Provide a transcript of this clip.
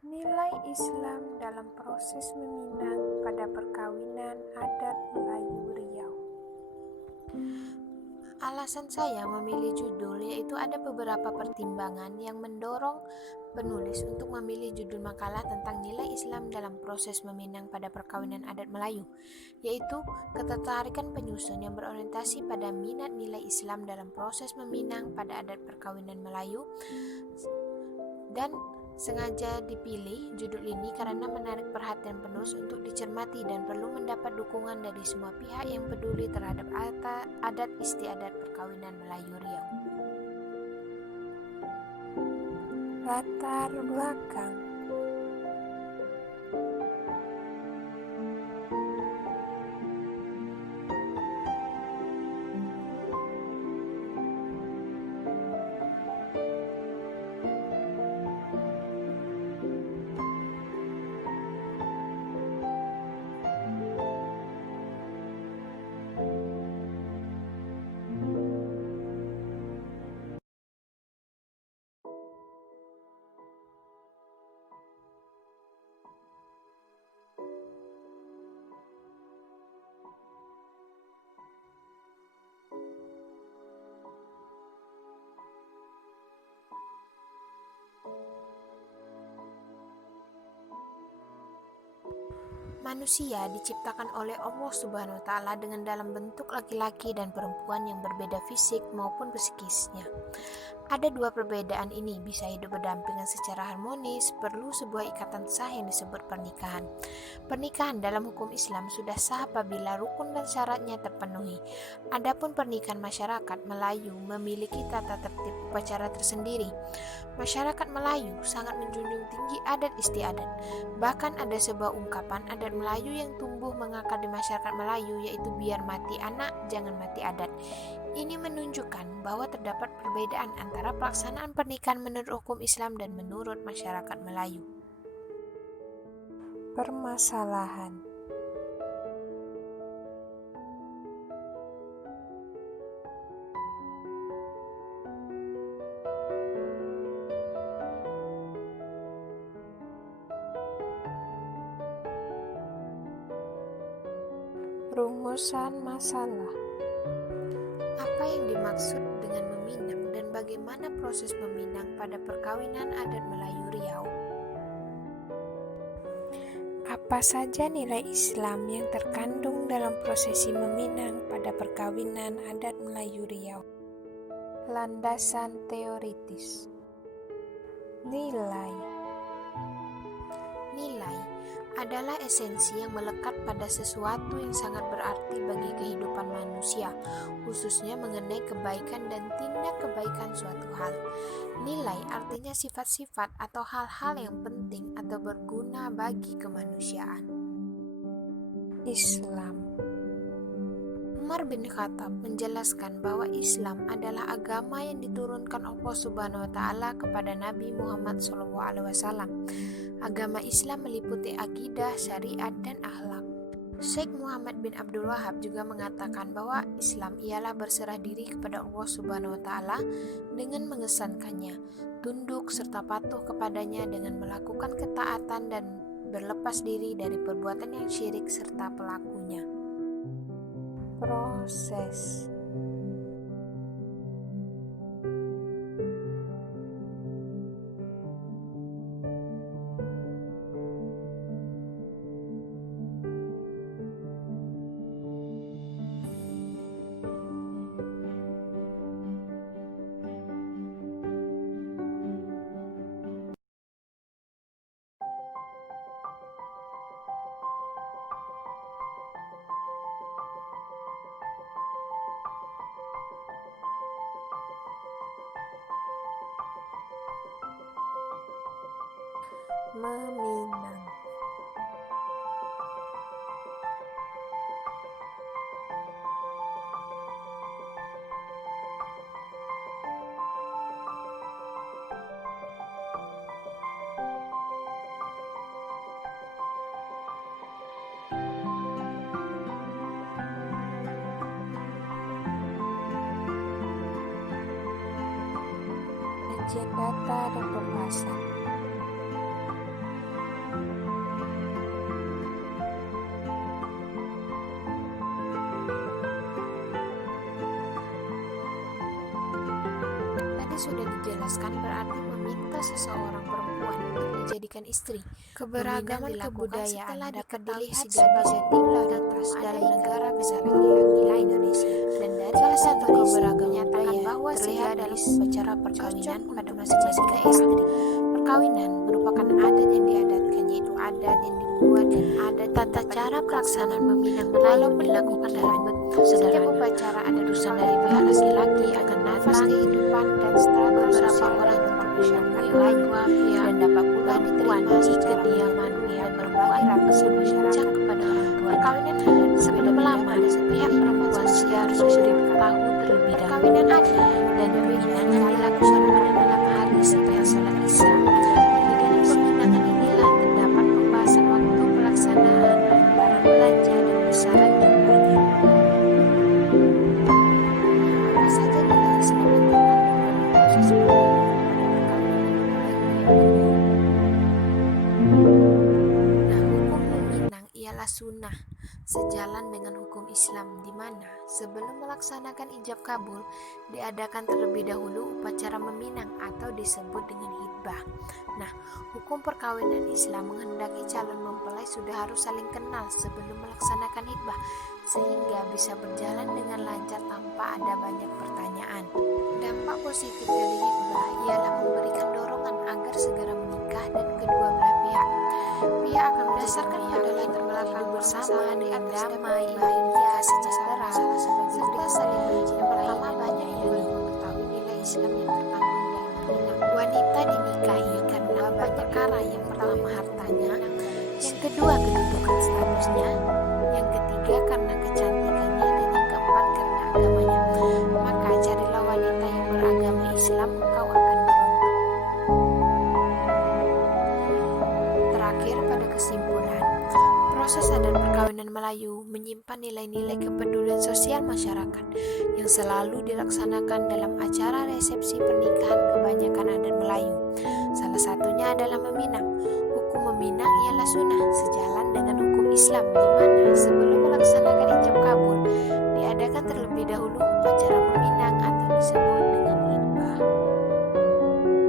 Nilai Islam dalam proses meminang pada perkawinan adat Melayu Riau. Alasan saya memilih judul yaitu ada beberapa pertimbangan yang mendorong penulis untuk memilih judul makalah tentang nilai Islam dalam proses meminang pada perkawinan adat Melayu, yaitu ketertarikan penyusun yang berorientasi pada minat nilai Islam dalam proses meminang pada adat perkawinan Melayu. Dan sengaja dipilih judul ini karena menarik perhatian penulis untuk dicermati dan perlu mendapat dukungan dari semua pihak yang peduli terhadap adat istiadat perkawinan Melayu Riau. Latar belakang. Manusia diciptakan oleh Allah Subhanahu wa Ta'ala dengan dalam bentuk laki-laki dan perempuan yang berbeda fisik maupun psikisnya. Ada dua perbedaan ini bisa hidup berdampingan secara harmonis, perlu sebuah ikatan sah yang disebut pernikahan. Pernikahan dalam hukum Islam sudah sah apabila rukun dan syaratnya terpenuhi. Adapun pernikahan masyarakat Melayu memiliki tata tertib upacara tersendiri. Masyarakat Melayu sangat menjunjung tinggi adat istiadat. Bahkan ada sebuah ungkapan adat Melayu yang tumbuh mengakar di masyarakat Melayu, yaitu biar mati anak, jangan mati adat. Ini menunjukkan bahwa terdapat perbedaan antara pelaksanaan pernikahan menurut hukum Islam dan menurut masyarakat Melayu. Permasalahan. Rumusan masalah. Apa yang dimaksud dengan meminang dan bagaimana proses meminang pada perkawinan adat Melayu Riau? Apa saja nilai Islam yang terkandung dalam prosesi meminang pada perkawinan adat Melayu Riau? Landasan teoritis. Nilai adalah esensi yang melekat pada sesuatu yang sangat berarti bagi kehidupan manusia, khususnya mengenai kebaikan dan tindak kebaikan suatu hal. Nilai artinya sifat-sifat atau hal-hal yang penting atau berguna bagi kemanusiaan. Islam. Umar bin Khattab menjelaskan bahwa Islam adalah agama yang diturunkan Allah Subhanahu wa Ta'ala kepada Nabi Muhammad SAW. Agama Islam meliputi akidah, syariat, dan akhlak. Syekh Muhammad bin Abdul Wahab juga mengatakan bahwa Islam ialah berserah diri kepada Allah Subhanahu wa Ta'ala dengan mengesankannya, tunduk serta patuh kepadanya dengan melakukan ketaatan dan berlepas diri dari perbuatan yang syirik serta pelakunya. Proses. Meminang. Kajian data dan pembahasan. sudah dijelaskan berarti meminta seseorang perempuan untuk dijadikan istri. Keberagaman kebudayaan dapat dilihat sebagai popularitas dalam negara besar laki-laki Indonesia, dan dari salah satu keberagaman budaya bahwa terlihat dalam upacara perkawinan pada masing-masing istri. Perkawinan merupakan adat yang diadatkan, yaitu adat yang dibuat dan adat tata cara pelaksanaan meminang Melayu dilakukan dalam bentuk sederhana. Setiap upacara ada urusan dari pihak laki-laki akan nafas kehidupan dan strata beberapa orang yang mempersiapkan Melayu dan dapat pula diterima di kediaman pihak perempuan rakyat masyarakat kepada orang tua. Perkawinan sebelum lama pihak perempuan seharusnya 1000 tahun terlebih dahulu. Perkawinan ada dan peminangan dilakukan pada malam hari setelah sholat isya. Di dalam peminangan inilah terdapat pembahasan waktu pelaksanaan, antara belanja dan besaran jumlahnya. Apa saja nilai Islam yang terkandung dalam proses hukum meminang ialah sunnah, sejalan dengan hukum Islam, di mana sebelum melaksanakan ijab kabul diadakan terlebih dahulu upacara meminang atau disebut dengan hitbah. Nah, hukum perkawinan Islam menghendaki calon mempelai sudah harus saling kenal sebelum melaksanakan hitbah, sehingga bisa berjalan dengan lancar tanpa ada banyak pertanyaan. Dampak positif dari hitbah ialah memberikan dorongan agar segera menikah dan kedua belah pihak. Pihak akan berdasarkan pada latar belakang bersama dengan damai, bahagia, sejahtera, serta saling mencintai. Yang pertama, banyak yang belum mengetahui nilai Islam yang terkandung dalam meminang. Wanita dinikahi karena banyak perkara. Yang pertama, hartanya; yang kedua, kedudukan statusnya; yang ketiga, karena kecantikannya; dan yang keempat, karena agamanya. Maka carilah wanita yang beragama Islam, engkau akan beruntung. Terakhir, pada kesimpulan, proses adat perkawinan Melayu menyimpan nilai-nilai kepedulian sosial masyarakat yang selalu dilaksanakan dalam acara resepsi pernikahan kebanyakan adat Melayu. Salah satunya adalah meminang. Hukum meminang ialah sunnah, sejalan dengan hukum Islam, di mana sebelum melaksanakan ijab kabul diadakan terlebih dahulu upacara meminang atau disebut